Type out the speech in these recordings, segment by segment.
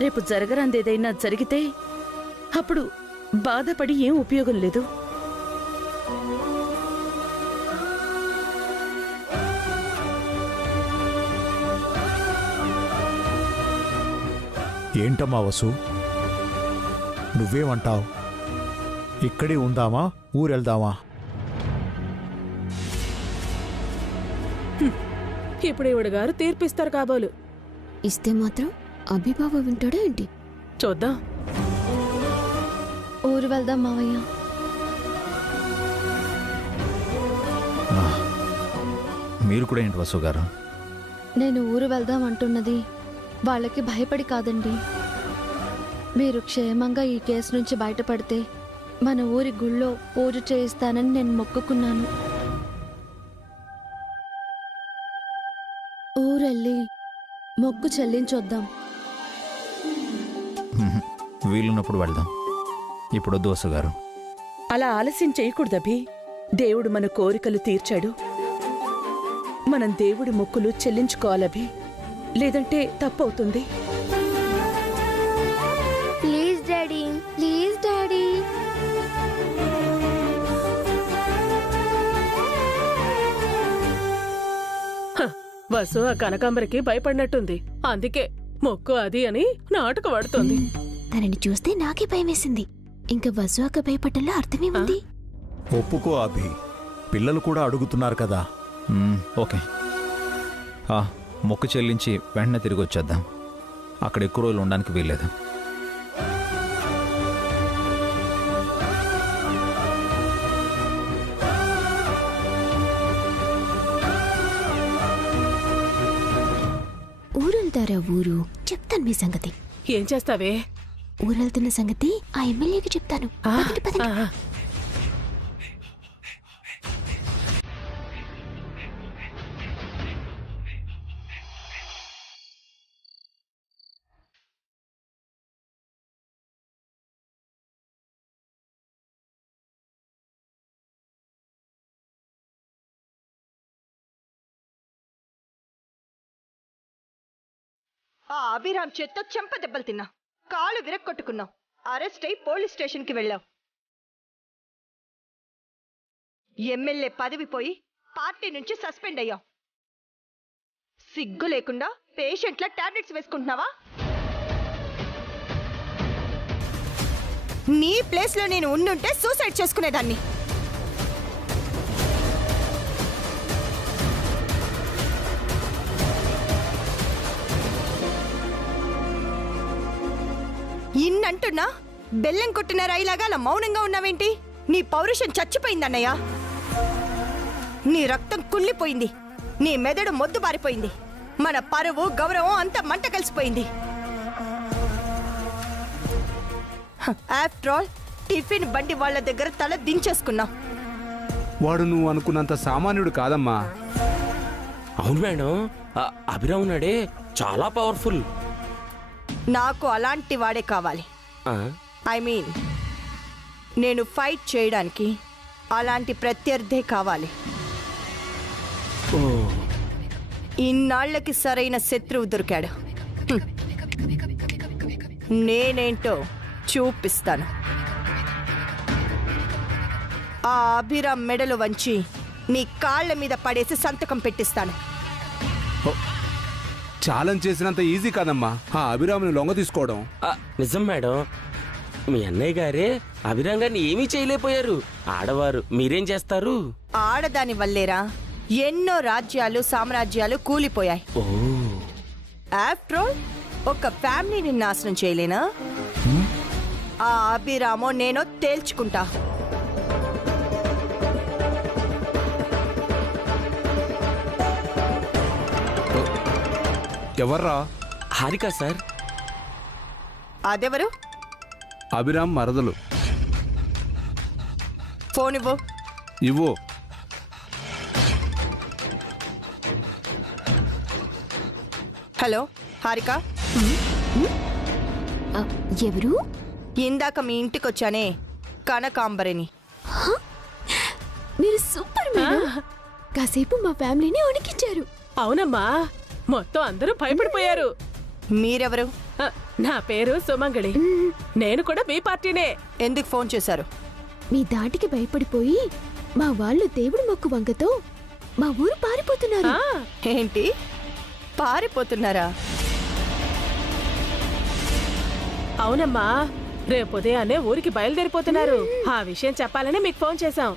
రేపు జరగరాందేదైనా జరిగితే అప్పుడు బాధపడి ఏం ఉపయోగం లేదు. ఏంటమ్మా వసు, నువ్వేమంటావు? ఇక్కడే ఉందామా, ఊరెళ్దామా? ఇప్పుడు ఈవిడ గారు తీర్పిస్తారు కాబోలు. ఇస్తే మాత్రం అభిబావ వింటాడా ఏంటి? చూద్దాం. ఊరు వెళ్దాం మావయ్య. మీరు కూడా ఏంటి వసు గారు? నేను ఊరు వెళ్దాం అంటున్నది వాళ్ళకి భయపడి కాదండి. మీరు క్షేమంగా ఈ కేసు నుంచి బయటపడితే మన ఊరి గుళ్ళో పూజ చేయిస్తానని నేను మొక్కుకున్నాను. ఊరెళ్ళి మొక్కు చెల్లించొద్దాం. వీలున్నప్పుడు వెళ్దాం, ఇప్పుడు వద్దు వసు గారు. అలా ఆలస్యం చేయకూడదభి. దేవుడు మన కోరికలు తీర్చాడు. మనం దేవుడి మొక్కులు చెల్లించుకోవాలభి, లేదంటే తప్పవుతుంది. Please daddy, please daddy. Vasu ఆ కనకాంబరికి భయపడినట్టుంది. అందుకే మొక్కు అది అని నాటకం ఆడుతోంది. తనని చూస్తే నాకే భయం వేసింది. ఇంకా వసు అక్క భయపడ్డంలో అర్థమే ఉంది. ఒప్పుకో అభి, పిల్లలు కూడా అడుగుతున్నారు కదా. ఓకే, మొక్కు చెల్లించి వెంటనే తిరిగి వచ్చేద్దాం. అక్కడ ఎక్కువ రోజులు ఉండడానికి వీల్లేదు. ఊరెళ్తారా? ఊరు చెప్తాను మీ సంగతి. ఏం చేస్తావే? ఊరెళ్తున్న సంగతి ఆ ఎమ్మెల్యేకి చెప్తాను. పదండి, పదండి. ఆ అభిరామ్ చేత్తో చెంప దెబ్బలు తిన్నా, కాలు విరక్కొట్టుకున్నావు, అరెస్ట్ అయి పోలీస్ స్టేషన్కి వెళ్ళావు. ఎమ్మెల్యే పదవి పోయి పార్టీ నుంచి సస్పెండ్ అయ్యావు. సిగ్గు లేకుండా పేషెంట్ల టాబ్లెట్స్ వేసుకుంటున్నావా? నీ ప్లేస్లో నేను ఉండుంటే సూసైడ్ చేసుకునేదాన్ని. ఇన్నంటున్నా బెల్లం కొట్టిన రైలాగా అలా మౌనంగా ఉన్నావేంటి? నీ పౌరుషం చచ్చిపోయిందన్నయ్య. నీ రక్తం కుళ్ళిపోయింది, నీ మెదడు మొద్దు బారిపోయింది, మన పరువు గౌరవం అంతా మంట కలిసిపోయింది. ఆఫ్టర్ ఆల్ టిఫిన్ బండి వాళ్ళ దగ్గర తల దించేసుకున్నావు. వాడు నువ్వు అనుకున్నంత సామాన్యుడు కాదమ్మా. అవును మేడం, అభిరామ్ ఉన్నాడే చాలా పవర్ఫుల్. నాకు అలాంటి వాడే కావాలి. ఐ మీన్, నేను ఫైట్ చేయడానికి అలాంటి ప్రత్యర్థే కావాలి. ఇన్నాళ్లకి సరైన శత్రువు దొరికాడు. నేనేంటో చూపిస్తాను. ఆ అభిరామ్ మెడలు వంచి నీ కాళ్ల మీద పడేసి సంతకం పెట్టిస్తాను. ఛాలెంజ్ చేసినంత ఈజీ కాదమ్మా ఆ అభిరామ్ని లొంగ తీసుకోవడం. నిజం మేడం, మీ అన్నయ్య గారే అభిరామ్ గారిని ఏమీ చేయలేకపోయారు. ఆడవారు మీరేం చేస్తారు? ఆడదాని వల్లేరా ఎన్నో రాజ్యాలు సామ్రాజ్యాలు కూలిపోయాయి. ఆఫ్టర్ ఆల్ ఒక ఫ్యామిలీని నాశనం చేయలేనా? ఆ అభిరామో నేనో తేల్చుకుంటా. ఎవర్రా? హారిక సార్. అదెవరు? అభిరామ్ మరదలు. ఫోన్ ఇవ్వు. ఇవ్వు. హలో హారిక. ఎవరు? ఇందాక మీ ఇంటికి వచ్చానే, కనకాంబరిని. మీరు సూపర్ మేడం. కాసేపు మా ఫ్యామిలీని వణికించారు. అవునమ్మా, మొత్తం అందరూ భయపడిపోయారు. మీరెవరు? నా పేరు సుమంగళి. నేను కూడా మీ పార్టీనే. ఎందుకు ఫోన్ చేశారు? మీ దాటికి భయపడిపోయి మా వాళ్ళు దేవుడి మొక్కు వంకతో మా ఊరు పారిపోతున్నారు. ఏంటి పారిపోతున్నారా? అవునమ్మా, రేపు ఉదయాన్నే ఊరికి బయలుదేరిపోతున్నారు. ఆ విషయం చెప్పాలని మీకు ఫోన్ చేశాం.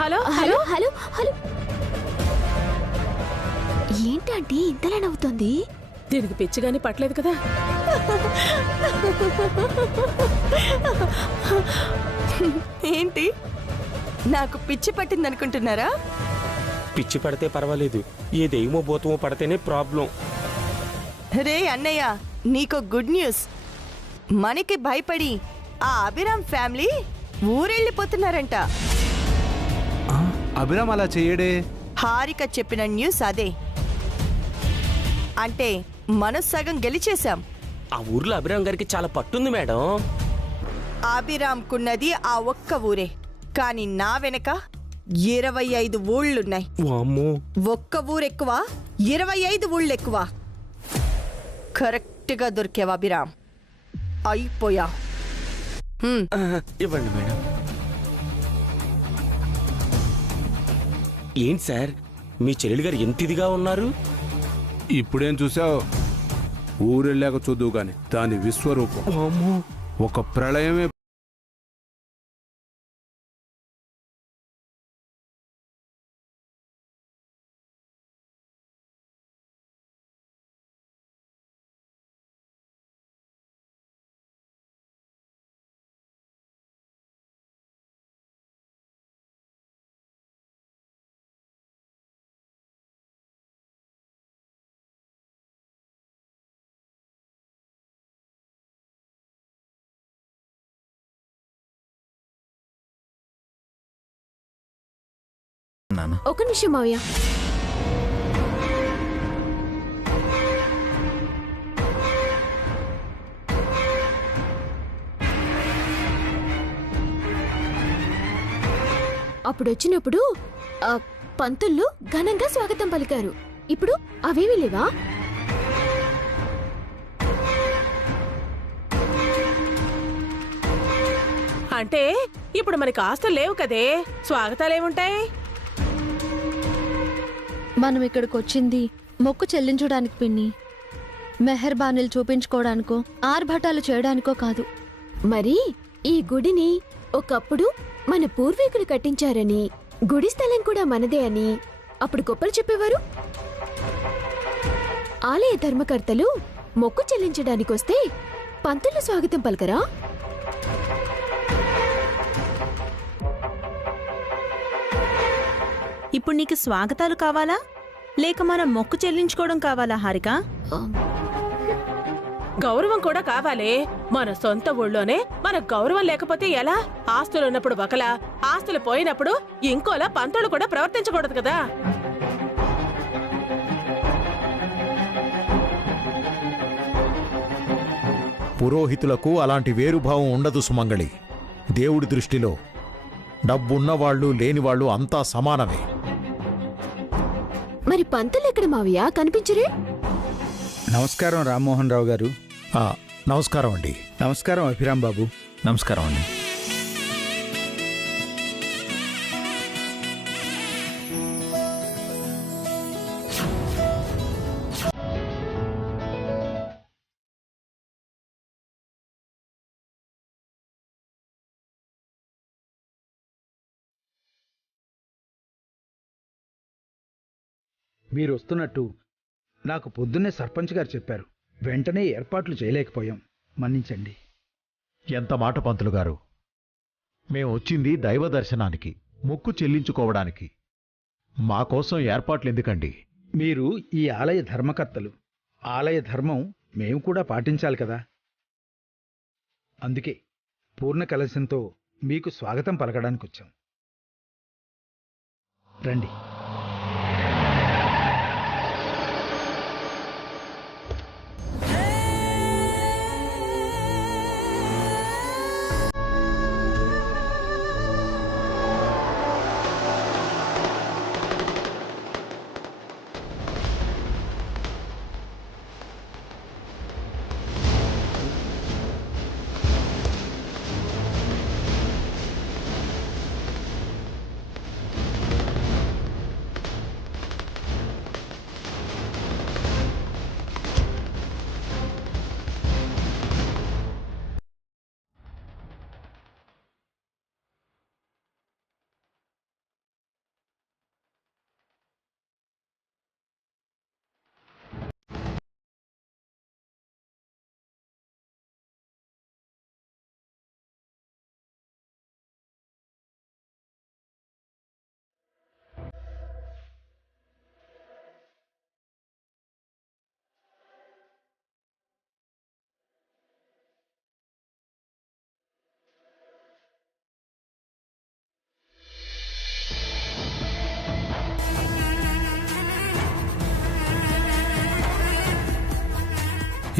హలో హలో హలో హలో ఏంటంటే ఇంతలా నవ్వుతోంది? దీనికి పిచ్చిగాని పట్టలేదు కదా. ఏంటి నాకు పిచ్చి పట్టింది అనుకుంటున్నారా? పిచ్చి పడితే పర్వాలేదు, ఏ దెయ్యమో భూతమో పడితేనే ప్రాబ్లం. రే అన్నయ్య, నీకో గుడ్ న్యూస్. మనకి భయపడి ఆ అభిరామ్ ఫ్యామిలీ ఊరెళ్ళిపోతున్నారంట. అభిరామ్ అలా చెయ్యడే. హారిక చెప్పిన న్యూస్ అదే. అంటే మనం సగం గెలిచేశాం. ఆ ఊర్లో అభిరామ్ గారికి చాలా పట్టుంది మేడం. అభిరామ్కున్నది ఆ ఒక్క ఊరే, కానీ నా వెనక 25 ఊళ్ళున్నాయి. వామ్మో, ఒక్క ఊరెక్కువ, 25 ఊళ్ళు ఎక్కువ. కరెక్ట్గా దొరికావు అభిరామ్. అయిపోయా. ఇవ్వండి మేడం. ఏంటి సార్, మీ చెల్లెలు గారు ఎంత ఇదిగా ఉన్నారు? ఇప్పుడేం చూసావు? ఊరెళ్ళాక చూద్దువు గాని దాని విశ్వరూపం వామ్మో, ఒక ప్రళయమే. ఒక నిమిషం మావయ్య. అప్పుడొచ్చినప్పుడు పంతుళ్ళు ఘనంగా స్వాగతం పలికారు. ఇప్పుడు అవేమీ లేవా? అంటే ఇప్పుడు మనకి ఆస్తులు లేవు కదే, స్వాగతాలేముంటాయి? మనం ఇక్కడికి వచ్చింది మొక్కు చెల్లించడానికి పిన్ని. మెహర్బానీలు చూపించుకోవడానికో ఆర్భటాలు చేయడానికో కాదు. మరి ఈ గుడిని ఒకప్పుడు మన పూర్వీకులు కట్టించారని, గుడి స్థలం కూడా మనదే అని అప్పుడు గొప్పలు చెప్పేవారు. ఆలయ ధర్మకర్తలు మొక్కు చెల్లించడానికొస్తే పంతులు స్వాగతం పలకరా? ఇప్పుడు నీకు స్వాగతాలు కావాలా, లేక మనం మొక్కు చెల్లించుకోవడం కావాలా హారిక? గౌరవం కూడా కావాలి. మన సొంత ఊళ్ళోనే మనకు గౌరవం లేకపోతే ఎలా? ఆస్తులు ఉన్నప్పుడు ఒకలా, ఆస్తులు పోయినప్పుడు ఇంకోలా పంతులు కూడా ప్రవర్తించకూడదు కదా. పురోహితులకు అలాంటి వేరుభావం ఉండదు సుమంగళి. దేవుడి దృష్టిలో డబ్బున్నవాళ్ళు లేనివాళ్ళు అంతా సమానమే. మరి పంతులు ఎక్కడ మావయ్య, కనిపించరే? నమస్కారం రామ్మోహన్ రావు గారు. నమస్కారం అండి. నమస్కారం అభిరామ్ బాబు. నమస్కారం అండి. మీరు వస్తున్నట్టు నాకు పొద్దున్నే సర్పంచ్ గారు చెప్పారు. వెంటనే ఏర్పాట్లు చేయలేకపోయాం, మన్నించండి. ఎంత మాట పంతులు గారు. మేం వచ్చింది దైవ దర్శనానికి, మొక్కు చెల్లించుకోవడానికి. మా కోసం ఏర్పాట్లు ఎందుకండి? మీరు ఈ ఆలయ ధర్మకర్తలు. ఆలయ ధర్మం మేము కూడా పాటించాలి కదా. అందుకే పూర్ణ కలశంతో మీకు స్వాగతం పలకడానికి వచ్చాం. రండి.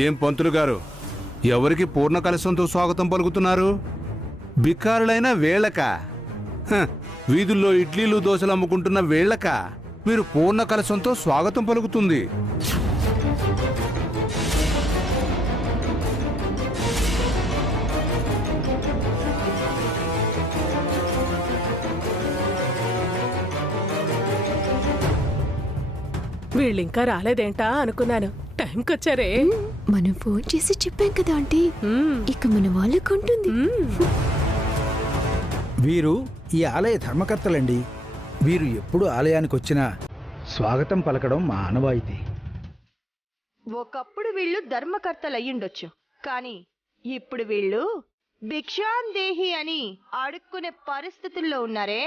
ఏం పంతులు గారు, ఎవరికి పూర్ణ కలశంతో స్వాగతం పలుకుతున్నారు? బికారులైన వేళక, వీధుల్లో ఇడ్లీలు దోశలు అమ్ముకుంటున్న వేళక మీరు పూర్ణ కలశంతో స్వాగతం పలుకుతుంది. వీళ్ళింకా రాలేదేంటా అనుకున్నాను. టైంకొచ్చారే. మనం ఫోన్ చేసి చెప్పాం కదా ఆంటీ, ఇక మన వాళ్ళకు ఉంటుంది. వీరు ఈ ఆలయ ధర్మకర్తలండి. వీరు ఎప్పుడు ఆలయానికి వచ్చినా స్వాగతం పలకడం మా ఆనవాయితీ. ఒకప్పుడు వీళ్ళు ధర్మకర్తలు అయ్యుండొచ్చు, కానీ ఇప్పుడు వీళ్ళు భిక్షాందేహి అని అడుక్కునే పరిస్థితుల్లో ఉన్నారే.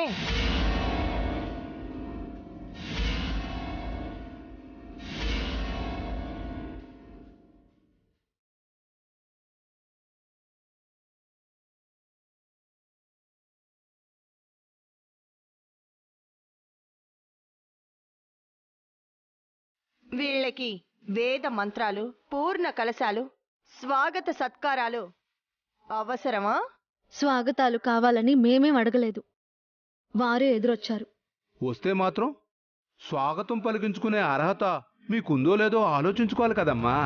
వీళ్ళకి వేద మంత్రాలు, పూర్ణ కలశాలు, స్వాగత సత్కారాలు అవసరమా? స్వాగతాలు కావాలని మేమేం అడగలేదు, వారే ఎదురొచ్చారు. వస్తే మాత్రం స్వాగతం పలికించుకునే అర్హత మీకుందో లేదో ఆలోచించుకోవాలి కదమ్మా.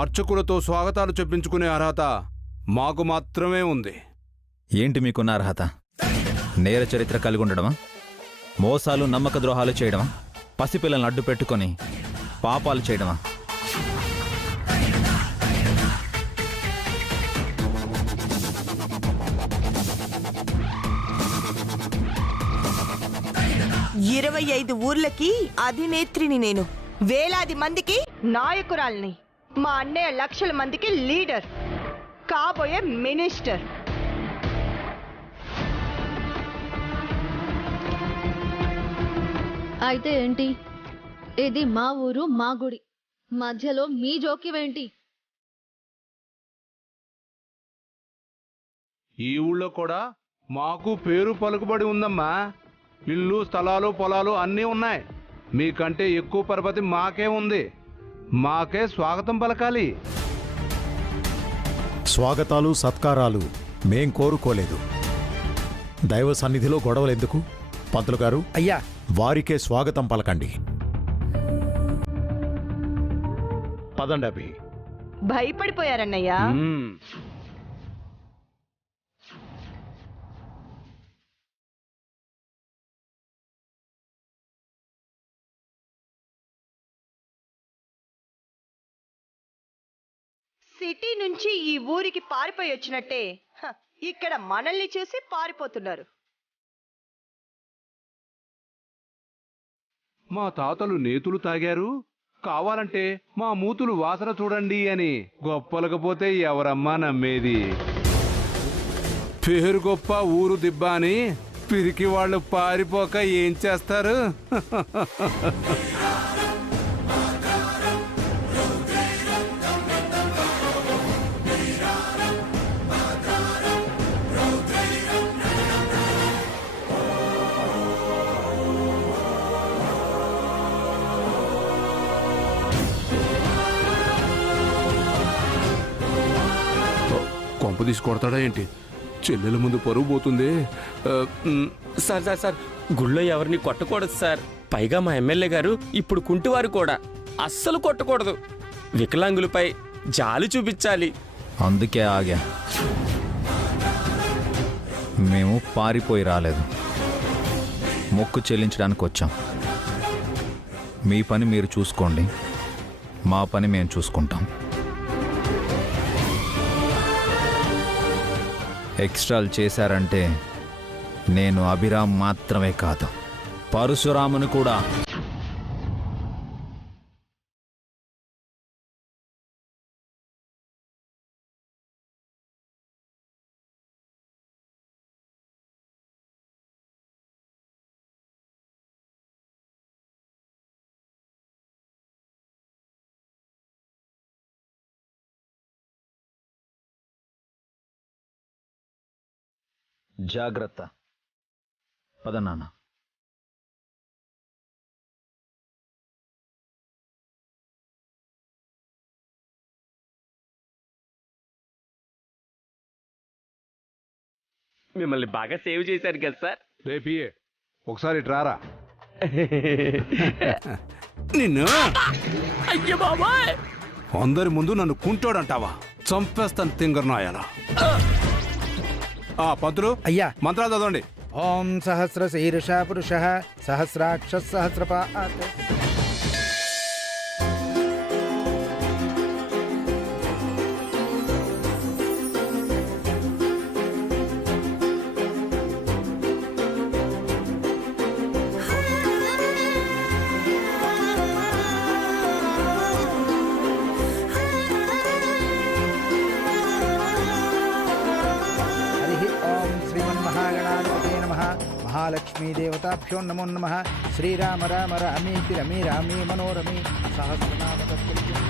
అర్చకులతో స్వాగతాలు చెప్పించుకునే అర్హత మాకు మాత్రమే ఉంది. ఏంటి మీకున్న అర్హత? నేర చరిత్ర కలిగి ఉండడమా? మోసాలు నమ్మక ద్రోహాలు చేయడమా? పసిపిల్లలను అడ్డు పెట్టుకొని పాపాలు చేయడమా? ఇరవై 25 ఊర్లకి అధినేత్రిని నేను, వేలాది మందికి నాయకురాల్ని, మా అన్నయ్య లక్షల మందికి లీడర్, కాబోయే మినిస్టర్. అయితే ఏంటి? ఇది మా ఊరు, మా గుడి, మధ్యలో మీ జోక్యమేంటి? ఈ ఊళ్ళో కూడా మాకు పేరు పలుకుబడి ఉందమ్మా. ఇల్లు, స్థలాలు, పొలాలు అన్నీ ఉన్నాయి. మీకంటే ఎక్కువ పరపతి మాకే ఉంది. మాకే స్వాగతం పలకాలి. స్వాగతాలు సత్కారాలు మేం కోరుకోలేదు. దైవ సన్నిధిలో గొడవలెందుకు? పంతులు గారు, అయ్యా, వారికే స్వాగతం పలకండి. పదండి అభి. భయపడిపోయారన్నయ్యా. సిటీ నుంచి ఈ ఊరికి పారిపోయి వచ్చినట్టే ఇక్కడ మనల్ని చూసి పారిపోతున్నారు. మా తాతలు నేతులు తాగారు, కావాలంటే మా మూతులు వాసన చూడండి అని గొప్పలకపోతే ఎవరమ్మా నమ్మేది? పేరు గొప్ప ఊరు దిబ్బ అని పిరికి వాళ్ళు పారిపోక ఏం చేస్తారు? కొంప తీసి కొడతాడా ఏంటి? చెల్లెల ముందు పరువు పోతుంది. సార్ సార్ సార్, గుళ్ళో ఎవరిని కొట్టకూడదు సార్. పైగా మా ఎమ్మెల్యే గారు ఇప్పుడు కుంటివారు కూడా అస్సలు కొట్టకూడదు. వికలాంగులపై జాలి చూపించాలి. అందుకే ఆగా. మేము పారిపోయి రాలేదు, మొక్కు చెల్లించడానికి వచ్చాం. మీ పని మీరు చూసుకోండి, మా పని మేము చూసుకుంటాం. ఎక్స్ట్రాలు చేశారంటే నేను అభిరామ్ మాత్రమే కాదు, పరశురామును కూడా. జాగ్రత్త. పద నాన్న. మిమ్మల్ని బాగా సేవ్ చేశారు కదా సార్. రేపి ఒకసారి రారా. నిన్ను అయ్యో బాబాయ్, అందరి ముందు నన్ను కుంటోడంటావా? చంపేస్తాను తింగర్నాయాలా. పంతులు అయ్యా, మంత్రాలు చదవండి. ఓం సహస్ర శీర్ష పురుష సహస్రాక్ష సహస్రపాత్. महालक्ष्मीदेवताभ्यो नमो नमः. श्रीराम राम रामेति रमे रामे मनोरमे सहस्रनाम तत्पुरुषं.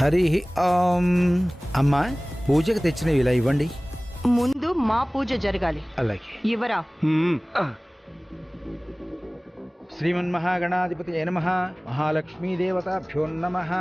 హరి ఓం. అమ్మా, పూజకు తెచ్చినవి ఇలా ఇవ్వండి. ముందు మా పూజ జరగాలి. అలాగే. ఇవరా. శ్రీమన్మహాగణాధిపతి నమః. మహాలక్ష్మీదేవతాభ్యో నమః.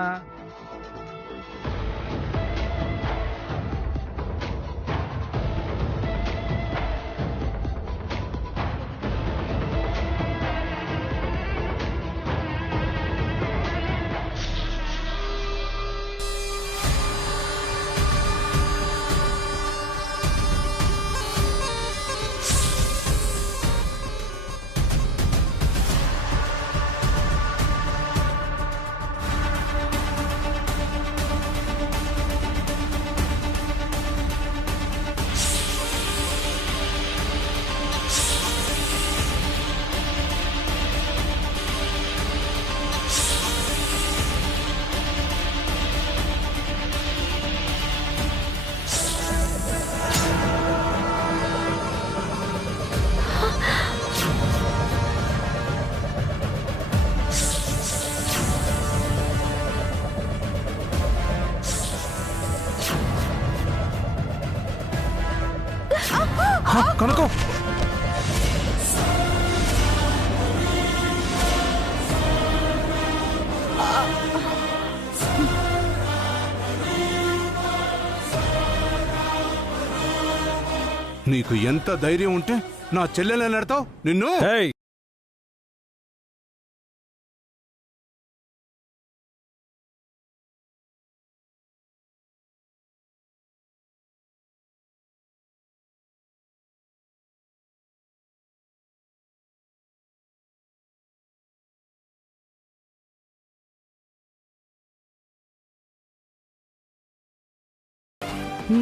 కనుకో. నీకు ఎంత ధైర్యం ఉంటే నా చెల్లెల్ని నడతావు? నిన్ను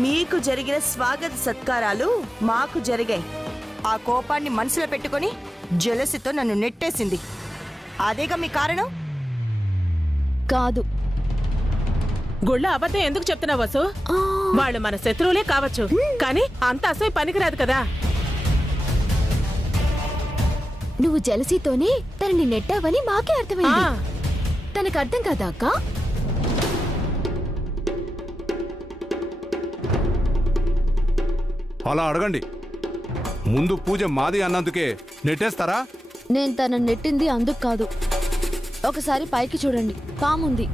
మీకు జరిగిన స్వాగత సత్కారాలు మాకు జరిగాయి. ఆ కోపాన్ని మనసులో పెట్టుకొని జలసితో నన్ను నెట్టేసింది. అదేగా మీ కారణం? కాదు. గుళ్ళ అబద్ధం ఎందుకు చెప్తున్నావు వసు? వాళ్ళు మన శత్రువులే కావచ్చు, కానీ అంత అసలు పనికిరాదు కదా. నువ్వు జలసీతోనే తనని నెట్టావని మాకే అర్థమైంది. తనకు అర్థం కాదా అక్క? అలా అడగండి. ముందు పూజ మాది అన్నందుకే నెట్టేస్తారా? నేను తన నెట్టింది అందుకు కాదు. ఒకసారి పైకి చూడండి, పాముంది.